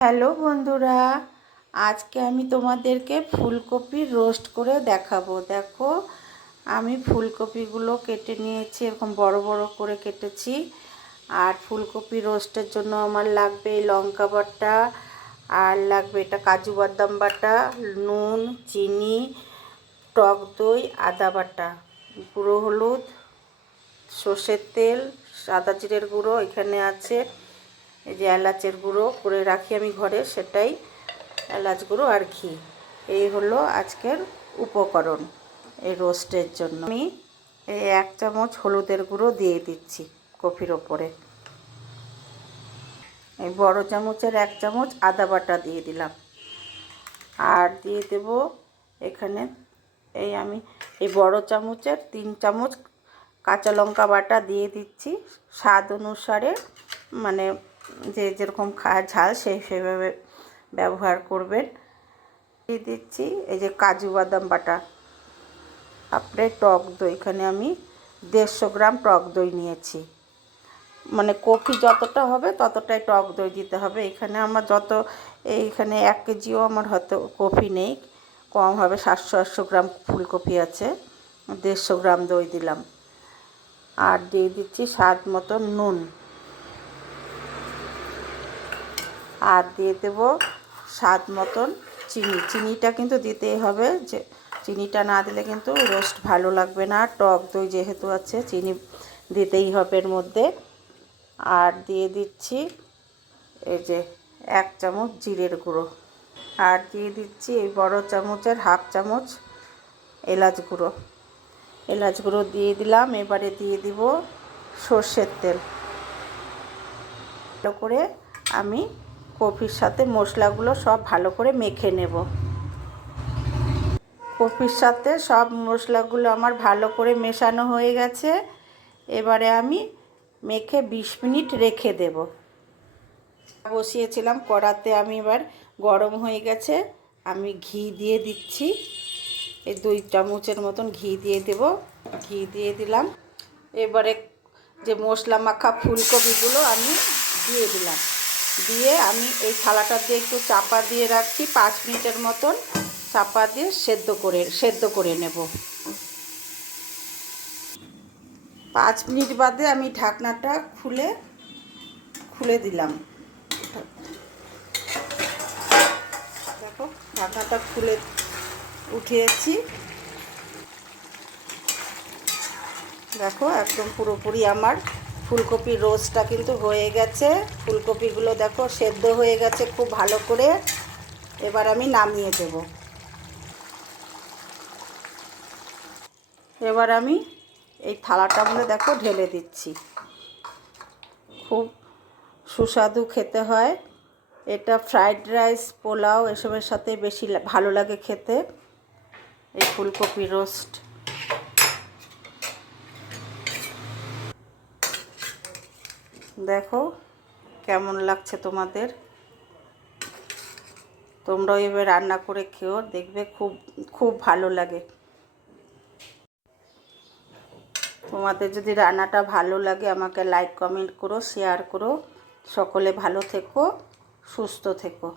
Hello বন্ধুরা, আজকে আমি তোমাদেরকে ফুলকপি রোস্ট করে দেখাবো। দেখো, আমি ফুলকপিগুলো কেটে নিয়েছি, এরকম বড় বড় করে কেটেছি। আর ফুলকপি রোস্টের জন্য আমার লাগবে লঙ্কা বাটা, আর লাগবে এটা কাজু বাদাম বাটা, নুন, চিনি, টক দই, আদা বাটা, গুঁড়ো হলুদ, সর্ষের তেল, সাদা জিরের গুঁড়ো এখানে আছে। এই যে এলাচের গুঁড়ো করে রাখি আমি ঘরে, সেটাই এলাচ গুঁড়ো আর ঘি। এই হলো আজকের উপকরণ এই রোস্টের জন্য। আমি এই 1 চামচ হলুদের গুঁড়ো দিয়ে দিচ্ছি কপির ওপরে। এই বড় চামচের 1 চামচ আদা বাটা দিয়ে দিলাম। আর দিয়ে দেব এখানে আমি এই বড় চামচের 3 চামচ কাঁচা লঙ্কা বাটা দিয়ে দিচ্ছি, স্বাদ অনুসারে। মানে যে যেরকম খায় ঝাল সেভাবে ব্যবহার করবেন। দিয়ে দিচ্ছি এই যে কাজু বাদাম বাটা। তারপরে টক দই, এখানে আমি 150 গ্রাম টক দই নিয়েছি। মানে কপি যতটা হবে ততটাই টক দই দিতে হবে। এখানে আমার এইখানে 1 কেজিও আমার হয়তো কপি নেই, কম হবে, 700-800 গ্রাম ফুলকপি আছে, 150 গ্রাম দই দিলাম। আর দিয়ে দিচ্ছি স্বাদ মতো নুন। আর দিয়ে দেবো স্বাদ মতন চিনি। চিনিটা কিন্তু দিতেই হবে, যে চিনিটা না দিলে কিন্তু রোস্ট ভালো লাগবে না। টক দই যেহেতু আছে, চিনি দিতেই হবে এর মধ্যে। আর দিয়ে দিচ্ছি এই যে 1 চামচ জিরের গুঁড়ো। আর দিয়ে দিচ্ছি এই বড় চামচের 1/2 চামচ এলাচ গুঁড়ো। এলাচ গুঁড়ো দিয়ে দিলাম। এবারে দিয়ে দিব সর্ষের তেল। ভালো করে আমি কপির সাথে মশলাগুলো সব ভালো করে মেখে নেব। কপির সাথে সব মশলাগুলো আমার ভালো করে মেশানো হয়ে গেছে। এবারে আমি মেখে 20 মিনিট রেখে দেব। বসিয়েছিলাম কড়াতে, আমি এবার গরম হয়ে গেছে, আমি ঘি দিয়ে দিচ্ছি। এই 2 চামচের মতন ঘি দিয়ে দেব। ঘি দিয়ে দিলাম। এবারে যে মশলা মাখা ফুলকপিগুলো আমি দিয়ে দিলাম। দিয়ে আমি এই থালাটা দিয়ে একটু চাপা দিয়ে রাখছি, 5 মিনিটের মতন চাপা দিয়ে সেদ্ধ করে নেব। 5 মিনিট বাদে আমি ঢাকনাটা খুলে দিলাম। দেখো, ঢাকনাটা খুলে উঠিয়েছি। দেখো, একদম পুরোপুরি আমার ফুলকপির রোস্টটা কিন্তু হয়ে গেছে। ফুলকপিগুলো দেখো সেদ্ধ হয়ে গেছে খুব ভালো করে। এবার আমি নামিয়ে দেব। এবার আমি এই থালাটার মধ্যে দেখো ঢেলে দিচ্ছি। খুব সুস্বাদু খেতে হয় এটা। ফ্রাইড রাইস, পোলাও এসবের সাথে বেশি ভালো লাগে খেতে এই ফুলকপি রোস্ট। দেখো কেমন লাগছে তোমাদের। তোমরাও এবার রান্না করে খেও, দেখবে খুব খুব ভালো লাগে। তোমাদের যদি রান্নাটা ভালো লাগে আমাকে লাইক কমেন্ট করো, শেয়ার করো। সকলে ভালো থেকো, সুস্থ থেকো।